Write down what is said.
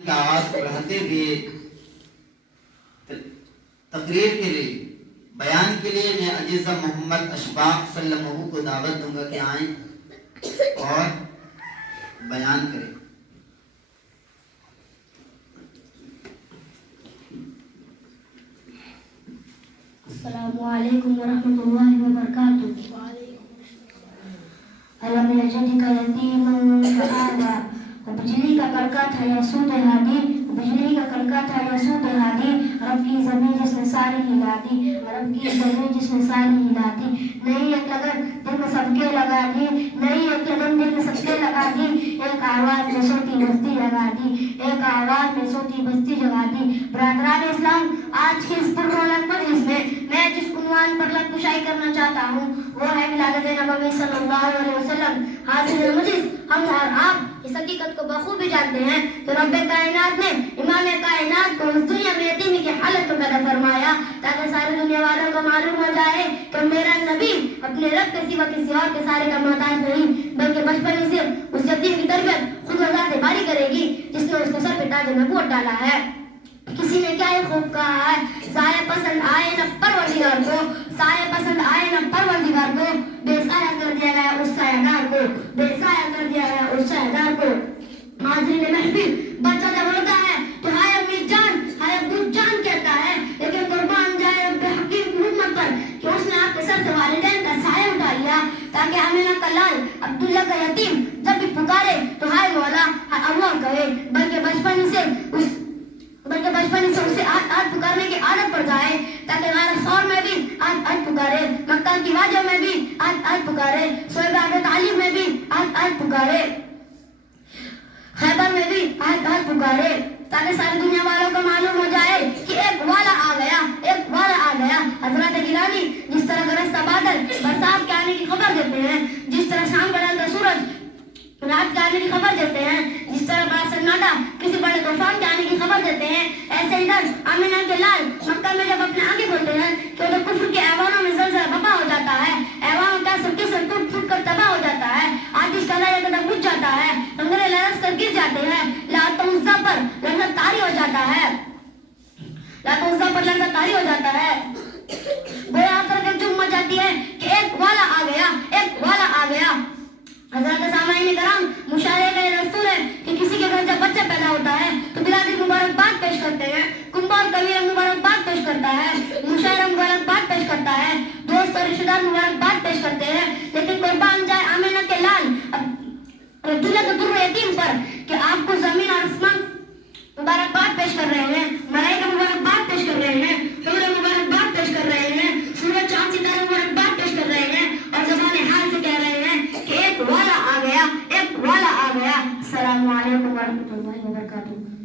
کی آواز بڑھاتے ہوئے تقریر کے لیے بیان کے لیے میں عزیزہ محمد اشفاق صلی اللہ علیہ وسلم کو دعوت دوں گا کہ آئیں اور بیان کریں. السلام علیکم ورحمۃ اللہ وبرکاتہ. علم یجدک یتیما فآویٰ بجلی کا کڑکا تھا یسود ہادی، بجلی کا کڑکا تھا یسود ہادی. رب کی زمین جس نے ساری ہلا دی، رب کی زمین جس نے ساری ہلا دی. نئی ایک لگن دل میں سب کے لگا دی، نئی ایک لگن دل میں سب کے لگا دی. ایک آواز میں سوتی بستی جگا دی، ایک آواز میں سوتی بستی جگا دی. برادران اسلام، آج کی اس پررونق مجلس میں میں جس عنوان پر لب کشائی کرنا چاہتا ہوں وہ ہے ولادت نبوی صلی اللہ علیہ وسلم. حاضر مجلس، ہم اور آپ اس حقیقت کو بخوبی جانتے ہیں کہ رب کائنات نے امام کائنات کو اس دنیا میں یتیمی کی حالت میں پیدا فرمایا تاکہ ساری دنیا والوں کو معلوم ہو جائے کہ میرا نبی اپنے رب کے سوا کسی اور کے سارے کا محتاج نہیں، بلکہ بچپن سے اس یتیم کی تربیت خود ذات باری کرے گی جس نے اس کے سر پہ تاج نبوت ڈالا ہے. کسی نے کیا یہ خوب کہا ہے، سایہ پسند آئے نہ پروردگار کو، سایہ پسند آئے نہ پروردگار کو، بے سایہ کر دیا گیا اس سایہ دار کو، بے سایہ کر دیا گیا اس سایہ دار کو. حاضرین محفل، بچہ جب روتا ہے تو ہائے امی جان، ہائے ابو جان کہتا ہے، لیکن قربان جائے رب حکیم کی حکمت پر کہ اس نے آپ کے سر سے والدین کا سایہ اٹھا لیا تاکہ آمینہ کا لال عبداللہ کا یتیم جب بھی پکارے تو ہائے مولا ہائے اللہ کہے، بلکہ بچپن سے اسے آج پکارنے کی عادت پڑ جائے تاکہ غیر خور میں بھی آج پکارے، مکہ کی وادیوں میں بھی آج پکارے، صحیح ابو طالب میں بھی آج پکارے، خیبر میں بھی آج پکارے، تاکہ ساری دنیا والوں کو معلوم ہو جائے کہ ایک والا آ گیا، ایک والا آ گیا. حضرت گیلانی جس طرح گرجتا بادل برسات کے آنے کی خبر دیتے ہیں، جس طرح شام کا ڈھلتا سورج رات کے آنے کی خبر دیتے ہیں، جس طرح بڑا سناٹا کسی بڑے طوفان کے آنے کی خبر دیتے ہیں، ایسے ادھر آمینہ کے لال مکہ میں جب اپنے آنکھیں کھولتے ہیں کہ ادھر کفر کے ایوانوں میں زلزلہ بپا ہو جاتا ہے، ایوانوں کا سب کے سب ٹوٹ پھوٹ کر تباہ ہو جاتا ہے، آتش کا لہر قدم بجھ جاتا ہے، انگرے لرز کر گر جاتے ہیں، لات و عزا پر لذت طاری ہو جاتا ہے، لات و عزا پر لذت طاری ہو جاتا ہے. گویا آ کر کے چم مچاتی ہے کہ ایک والا آ گیا، ایک والا آ گیا. حضرات سامعین کرام، مشاہدے کا یہ دستور ہے کہ کسی کے گھر جب بچہ پیدا ہوتا ہے تو برادری مبارکباد پیش کرتے ہیں، کنبہ اور کبیر مبارکباد پیش کرتا ہے، مشاعرہ مبارکباد پیش کرتا ہے، دوست اور رشتہ دار مبارکباد پیش کرتے ہیں. لیکن قربان جائے آمینہ کے لال عبداللہ کے در یتیم پر کہ آپ کو زمین اور آسمان مبارکباد پیش کر رہے ہیں، ملائکہ مبارکباد پیش کر رہے ہیں، حور مبارکباد پیش کر رہے ہیں، سورج چاند ستارے مبارکباد پیش کر رہے ہیں اور زبان حال سے کہہ رہے ہیں کہ ایک والا آ گیا، ایک والا آ گیا. السلام علیکم ورحمۃ اللہ وبرکاتہ.